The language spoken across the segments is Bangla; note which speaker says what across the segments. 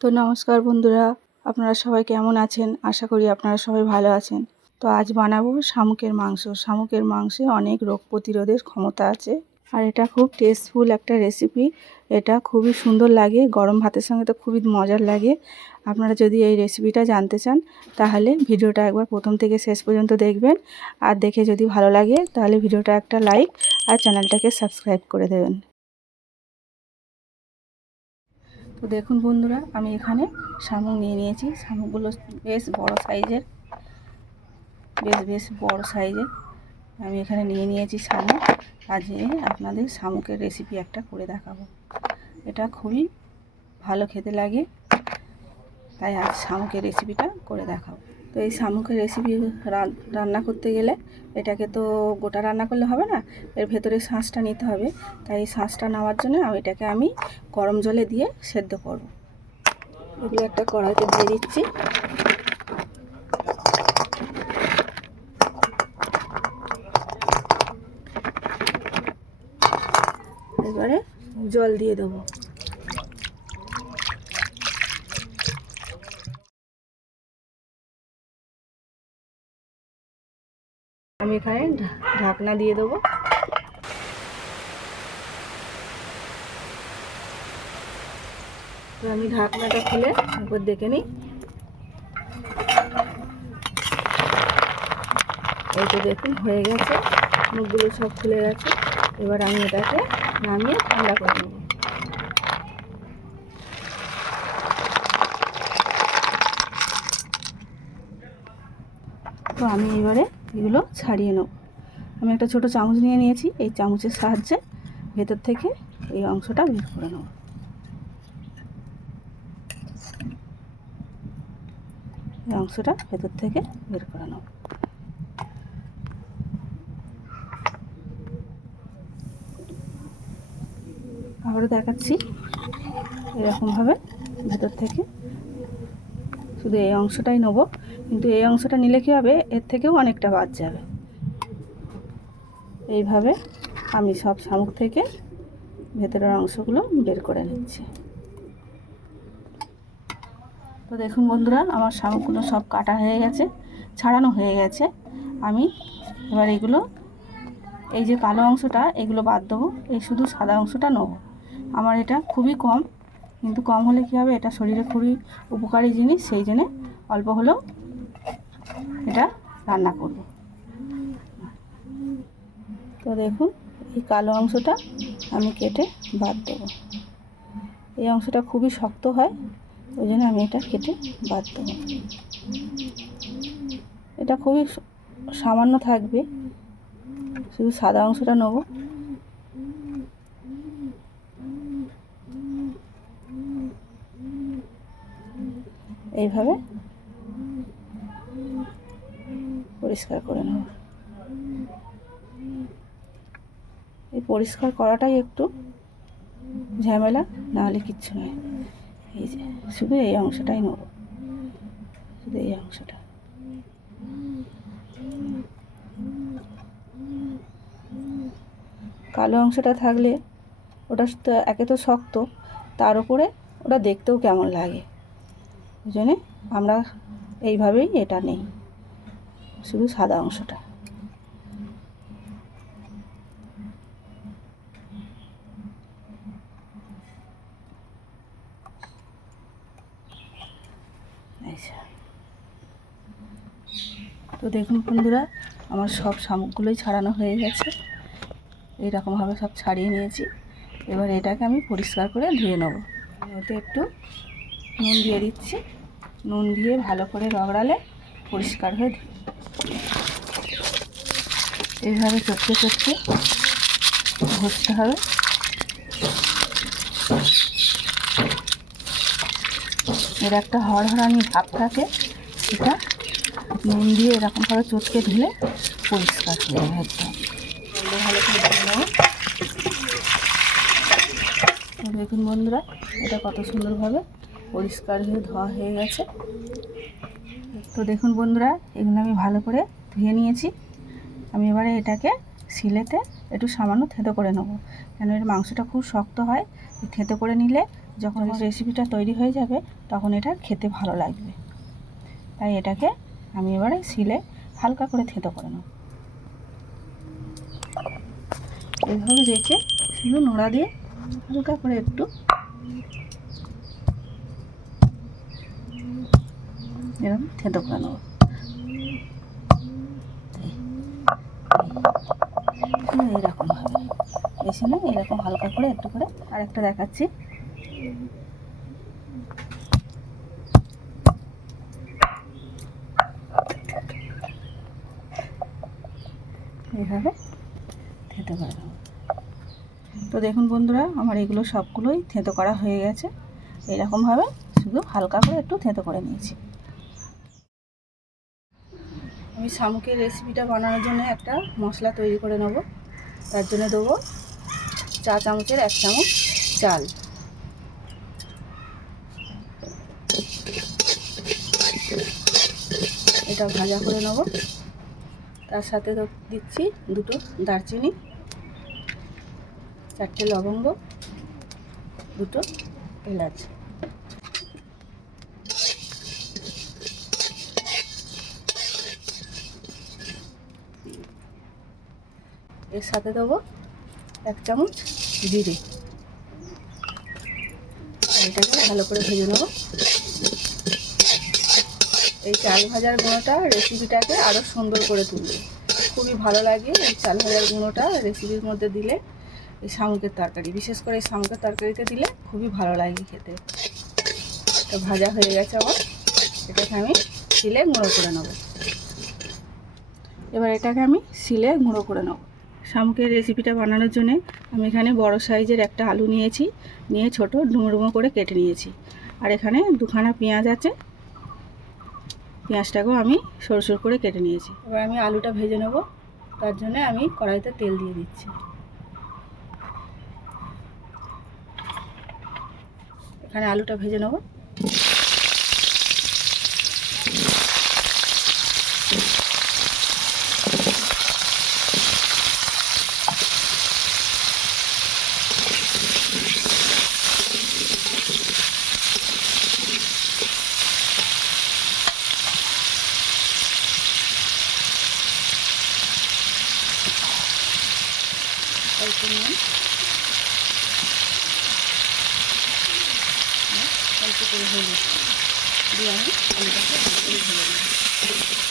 Speaker 1: তো নমস্কার বন্ধুরা, আপনারা সবাই কেমন আছেন? আশা করি আপনারা সবাই ভালো আছেন। তো আজ বানাবো শামুকের মাংস। শামুকের মাংসে অনেক রোগ প্রতিরোধের ক্ষমতা আছে আর এটা খুব টেস্টফুল একটা রেসিপি এটা খুবই সুন্দর লাগে, গরম ভাতের সঙ্গে তো খুবই মজার লাগে। আপনারা যদি এই রেসিপিটা জানতে চান, তাহলে ভিডিওটা একবার প্রথম থেকে শেষ পর্যন্ত দেখবেন। আর দেখে যদি ভালো লাগে, তাহলে ভিডিওটা একটা লাইক আর চ্যানেলটাকে সাবস্ক্রাইব করে দেবেন। তো দেখুন বন্ধুরা, আমি এখানে শামুক নিয়ে নিয়েছি। শামুকগুলো বেশ বড় সাইজের, বেশ বেশ বড় সাইজের। আমি এখানে নিয়ে নিয়েছি শামুক। আজকে আপনাদের শামুকের রেসিপি একটা করে দেখাবো। এটা খুবই ভালো খেতে লাগে। তাই আজ শামুকের রেসিপিটা করে দেখাবো। তো এই শামুকের রেসিপি রান্না করতে গেলে এটাকে তো গোটা রান্না করলে হবে না, এর ভেতরে শাঁসটা নিতে হবে। তাই এই শাঁসটা নেওয়ার জন্য এটাকে আমি গরম জলে দিয়ে সেদ্ধ করব। এগুলো একটা কড়াইতে দিয়ে দিচ্ছি। এবারে জল দিয়ে দেবো। আমি এখানে ঢাকনা দিয়ে দেবো। তো আমি ঢাকনাটা খুলে একবার দেখে নিই। এই তো দেখুন, হয়ে গেছে। মুখগুলো সব খুলে গেছে। এবার আমি এটাকে নামিয়ে ঠান্ডা করে নেব। তো আমি এবারে এগুলো ছাড়িয়ে নেব আমি একটা ছোট চামচ নিয়ে নিয়েছি, এই চামচের সাহায্যে ভেতর থেকে এই অংশটা বের করে নেব এই অংশটা ভেতর থেকে বের করে নেব আবারও দেখাচ্ছি এরকমভাবে ভেতর থেকে শুধু এই অংশটাই নেব। কিন্তু এই অংশটা নিলে কী হবে? এর থেকেও অনেকটা বাদ যাবে। এইভাবে আমি সব শামুক থেকে ভেতরের অংশগুলো বের করে নিচ্ছি। তো দেখুন বন্ধুরা, আমার শামুকগুলো সব কাটা হয়ে গেছে, ছাড়ানো হয়ে গেছে। আমি এবার এগুলো, এই যে কালো অংশটা, এগুলো বাদ দেবো। এই শুধু সাদা অংশটা নেব। আমার এটা খুবই কম, কিন্তু কম হলে কী হবে? এটা শরীরে খুবই উপকারী জিনিস, সেই জন্যে অল্প হলেও এটা রান্না করব। তো দেখুন, এই কালো অংশটা আমি কেটে বাদ দেবো। এই অংশটা খুবই শক্ত হয়, ওই জন্য আমি এটা কেটে বাদ দেবো। এটা খুবই সামান্য থাকবে, শুধু সাদা অংশটা নেব। এইভাবে পরিষ্কার করে নেব। এই পরিষ্কার করাটাই একটু ঝামেলা, নাহলে কিচ্ছু নয়। এই যে, শুধু এই অংশটাই নেব। শুধু এই অংশটা। কালো অংশটা থাকলে ওটা একে তো শক্ত, তার উপরে ওটা দেখতেও কেমন লাগে। ওই জন্যে আমরা এইভাবেই এটা নেই। শুধু সাদা অংশটা। তো দেখুন বন্ধুরা, আমার সব শামুকগুলোই ছাড়ানো হয়ে গেছে। এইরকমভাবে সব ছাড়িয়ে নিয়েছি। এবার এটাকে আমি পরিষ্কার করে ধুয়ে নেব। ওতে একটু নুন দিয়ে দিচ্ছি। নুন দিয়ে ভালো করে রগড়ালে পরিষ্কার হয়ে এইভাবে চটকে চটকে ঘষতে হবে। এর একটা হরহরানি ভাব থাকে, সেটা নুন দিয়ে এরকমভাবে চটকে ধুলে পরিষ্কার হয়ে যাবে একদম করে দেখুন বন্ধুরা, এটা কত সুন্দরভাবে পরিষ্কার হয়ে ধোয়া হয়ে গেছে। তো দেখুন বন্ধুরা, এগুলো আমি ভালো করে ধুয়ে নিয়েছি। আমি এবারে এটাকে শিলেতে একটু সামান্য থেতো করে নেব। কেন এর মাংসটা খুব শক্ত হয় থেতো করে নিলে যখন রেসিপিটা তৈরি হয়ে যাবে তখন এটা খেতে ভালো লাগবে। তাই এটাকে আমি এবারে শিলে হালকা করে থেতো করে নেব। এভাবে রেখে শুধু নোড়া দিয়ে হালকা করে একটু এরকম থেতো করে নেব এরকম হবে না এরকম হালকা করে একটু করে আর একটা দেখাচ্ছি। এইভাবে থেতো করে তো দেখুন বন্ধুরা, আমার এগুলো সবগুলোই থেঁতো করা হয়ে গেছে। এরকমভাবে শুধু হালকা করে একটু থেঁতো করে নিয়েছি। আমি শামুকের রেসিপিটা বানানোর জন্য একটা মশলা তৈরি করে নেব। তার জন্য দেবো চা চামচের এক চামচ চাল। এটা ভাজা করে নেব। তার সাথে দিচ্ছি দুটো দারচিনি, চারটে লবঙ্গ, দুটো এলাচ। এর সাথে দেবো এক চামচ জিরে। এটাকে ভালো করে ভেজে নেব। এই চাল ভাজার গুঁড়োটা রেসিপিটাকে আরও সুন্দর করে তুলবে। খুবই ভালো লাগে এই চাল ভাজার গুঁড়োটা রেসিপির মধ্যে দিলে এই শামুকের তরকারি। বিশেষ করে এই শামুকের তরকারিতে দিলে খুবই ভালো লাগে খেতে। তো ভাজা হয়ে গেছে আমার। এটাকে আমি শিলে গুঁড়ো করে নেব। এবার এটাকে আমি শিলে গুঁড়ো করে নেব। শামুকের রেসিপিটা বানানোর জন্য আমি এখানে বড় সাইজের একটা আলু নিয়েছি, নিয়ে ছোট ডুমো ডুমো করে কেটে নিয়েছি। আর এখানে দুখানা পেঁয়াজ আছে, পেঁয়াজটাকেও আমি সরু সরু করে কেটে নিয়েছি। এবার আমি আলুটা ভেজে নেব, তার জন্য আমি কড়াইতে তেল দিয়ে দিচ্ছি। এখানে আলুটা ভেজে নেব অল্প নুন আর অল্প করে হলুদ দিয়ে আমি আলুটাকে ভালো করে ভেজে নেব এখানে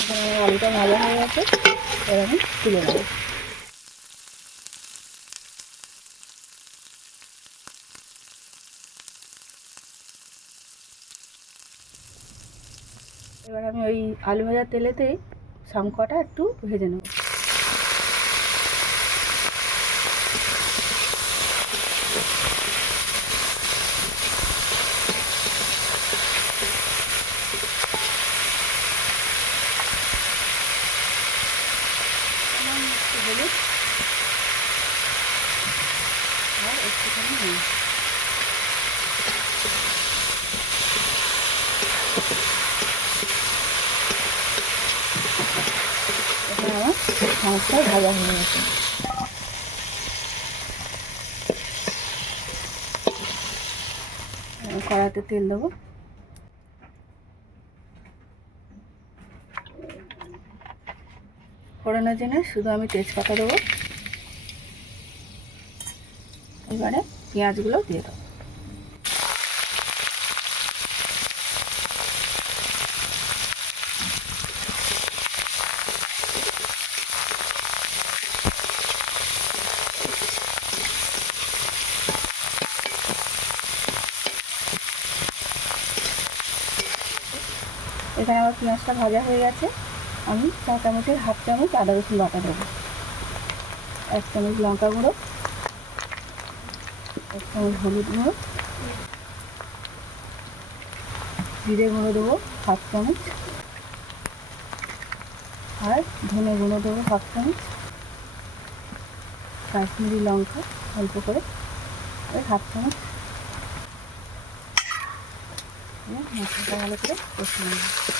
Speaker 1: আমার আলুটা ভালো হয়ে গেছে এবার আমি তুলে নেব। এবার আমি ওই আলু ভাজার তেলেতেই শঙ্কটা একটু ভেজে নেব সামান্য একটু হলুদ আর একটুখানি নুন এখানে আমার সমস্যা ভাজা হয়ে গেছে কড়াতে তেল দেবো। ফোড়নের জন্য শুধু আমি তেজপাতা দেবো। এবারে পেঁয়াজগুলো দিয়ে দেবো। এখানে আমার পেঁয়াজটা ভাজা হয়ে গেছে। আমি চা চামচের হাফ চামচ আদা রসুন বাটা দেবো। এক চামচ লঙ্কা গুঁড়ো, এক চামচ হলুদ গুঁড়ো, জিরে গুঁড়ো দেবো হাফ চামচ, আর ধনে গুঁড়ো দেবো হাফ চামচ, কাশ্মীরি লঙ্কা অল্প করে, আর হাফ চামচ মশলাটা ভালো করে নেব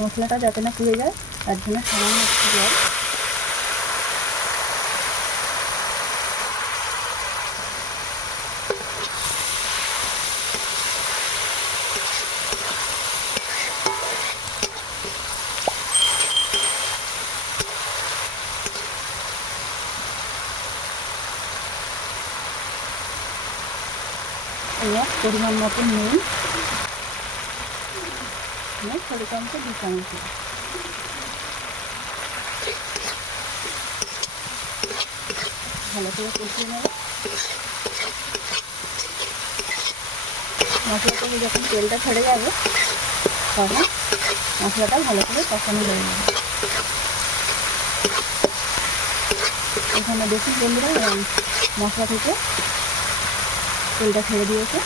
Speaker 1: মশলাটা যাতে না পুড়ে যায় তার জন্য সামান্য একটু জল। পরিমাণ মতো নুন। চামচে দু চামচ ভালো করে কষিয়ে নেব। মশলা থেকে যখন তেলটা ছেড়ে যাবে তখন মশলাটা ভালো করে কষানো হয়ে যাবে এখানে দেখুন বন্ধুরা, মশলা থেকে তেলটা ছেড়ে দিয়েছে।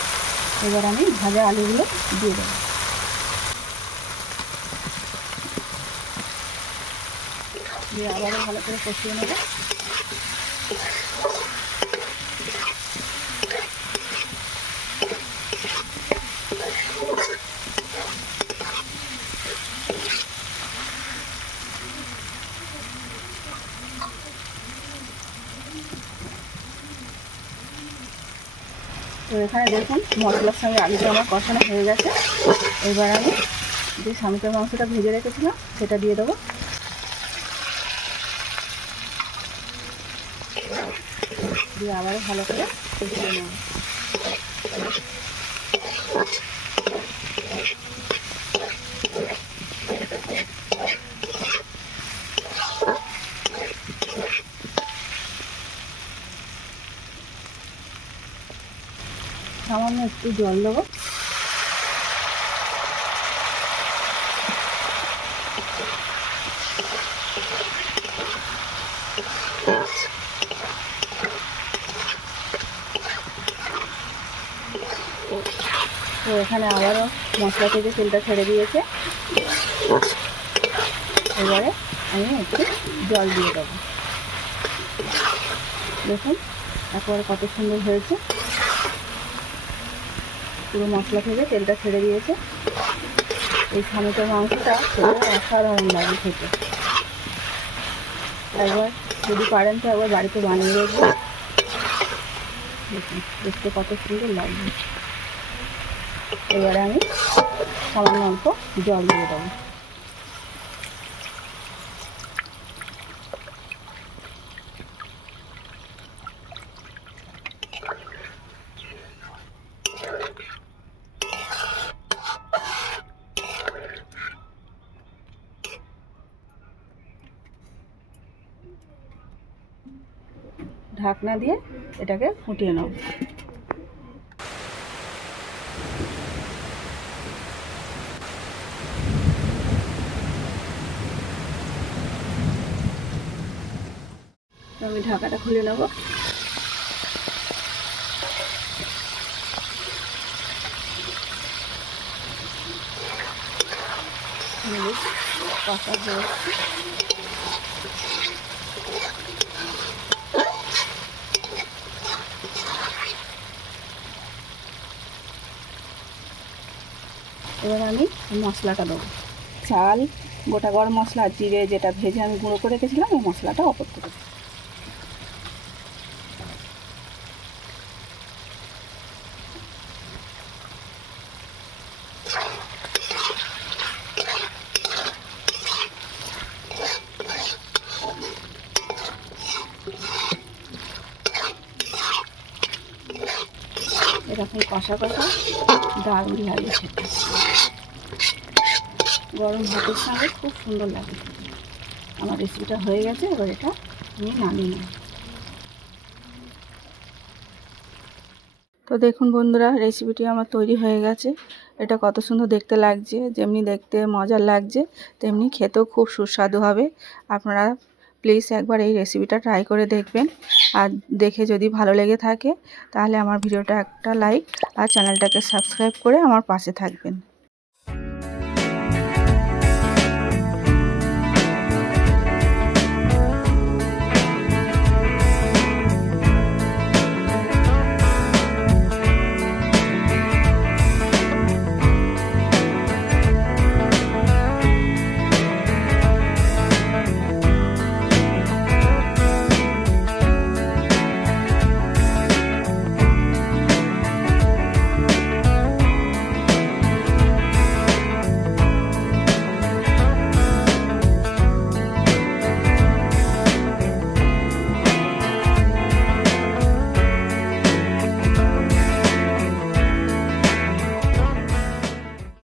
Speaker 1: এবার আমি ভাজা আলুগুলো দিয়ে দেবো। দিয়ে আবারও ভালো করে কষিয়ে নেব। এখানে দেখুন, মশলার সঙ্গে আলুটা আমার কষানো হয়ে গেছে। এবার আমি যে শামুকের মাংসটা ভেজে রেখেছিলাম, সেটা দিয়ে দেবো। দিয়ে আবারও ভালো করে নেব সামান্য একটু জল দেবো। তো এখানে আবারও মশলা থেকে তেলটা ছেড়ে দিয়েছে। এবারে আমি একটু জল দিয়ে দেবো। দেখুন, তারপরে কত সুন্দর হয়েছে। পুরো মশলা থেকে তেলটা ছেড়ে দিয়েছে। এই সামুটার মাংসটা খেতে অসাধারণ লাগে খেতে। একবার যদি পারেন তো একবার বাড়িতে বানিয়ে দেখুন, দেখতে কত সুন্দর লাগবে এবারে আমি সামান্য অল্প জল দিয়ে দেবো। ঢাকনা দিয়ে এটাকে ফুটিয়ে নেব আমি ঢাকাটা খুলে নেব। এবার আমি মশলাটা দেবো চাল, গোটা গরম মশলা, জিরে যেটা ভেজে আমি গুঁড়ো করে রেখেছিলাম, ওই মশলাটা অপর করে। এরকম কষা কষা দারুণ লাগে খেতে গরম ভাতের সঙ্গে খুব সুন্দর লাগে। আমার রেসিপিটা হয়ে গেছে, এবার এটা আমি নামিয়ে নেব। তো দেখুন বন্ধুরা, রেসিপিটি আমার তৈরি হয়ে গেছে। এটা কত সুন্দর দেখতে লাগছে, যেমনি দেখতে মজার লাগছে, তেমনি খেতেও খুব সুস্বাদু হবে। আপনারা প্লিজ একবার এই রেসিপিটা ট্রাই করে দেখবেন। আর দেখে যদি ভালো লেগে থাকে, তাহলে আমার ভিডিওটা একটা লাইক আর চ্যানেলটাকে সাবস্ক্রাইব করে আমার পাশে থাকবেন।